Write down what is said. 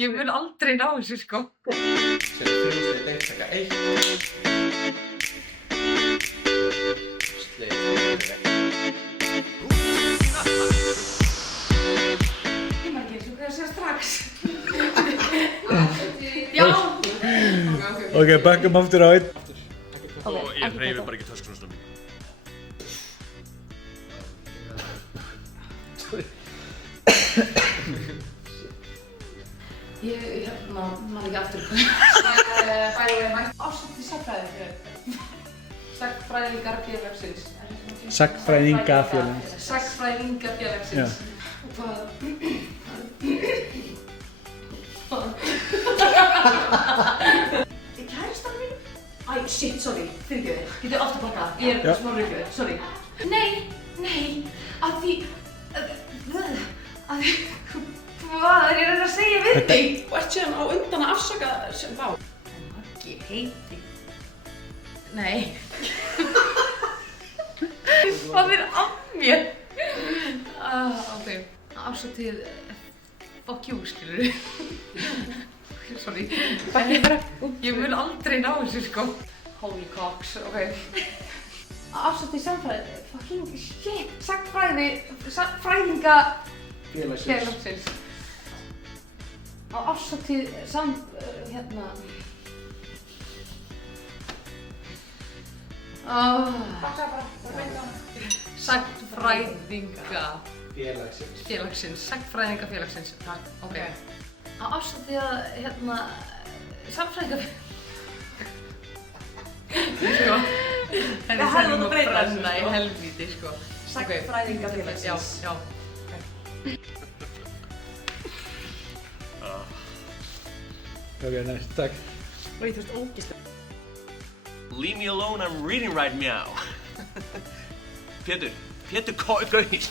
Ég mun aldrei ná þessu, sko. Sem er þrjúslega deiltaka 1. Ég maður ekki eins og hvað að segja strax. Já. Ok, bökkum aftur á einn. Og ég hreyfi bara ekki töskuna svona mikið. Ég, maður ekki aftur. Bæði og ég mætti ástætti Sagnfræðingafélagsins. Sagnfræðingafélagsins. Sagnfræðingafélagsins. Hvað? Kærastan mín? Æ, shit, sorry, fyrirgefðu. Getur aftur bakað? Ég er smá rugluð, sorry. Nei, að því... Hvað er ég að segja við þig? Og ert síðan á undan að afsaka sem þá? Maggi heiti. Nei. Hvað er af mér? Ok. Afsakið... Fuck you, skilurðu. Sorry. Ég mun aldrei ná þessu, sko. Holy cocks, ok. Afsakið samfræði... Fucking shit. Fræðingafélagsins. Á árshátíð Sagnfræðingafélagsins. Sagnfræðingafélagsins, takk, ok. Á árshátíð samfræðingafélagsins. Sko, henni sæði nú brenna í helvíti, sko. Sagnfræðingafélagsins. Já. Ok, næst, takk. Og ég þurft ógislega. Leave me alone, I'm reading right now. Pétur Gauði.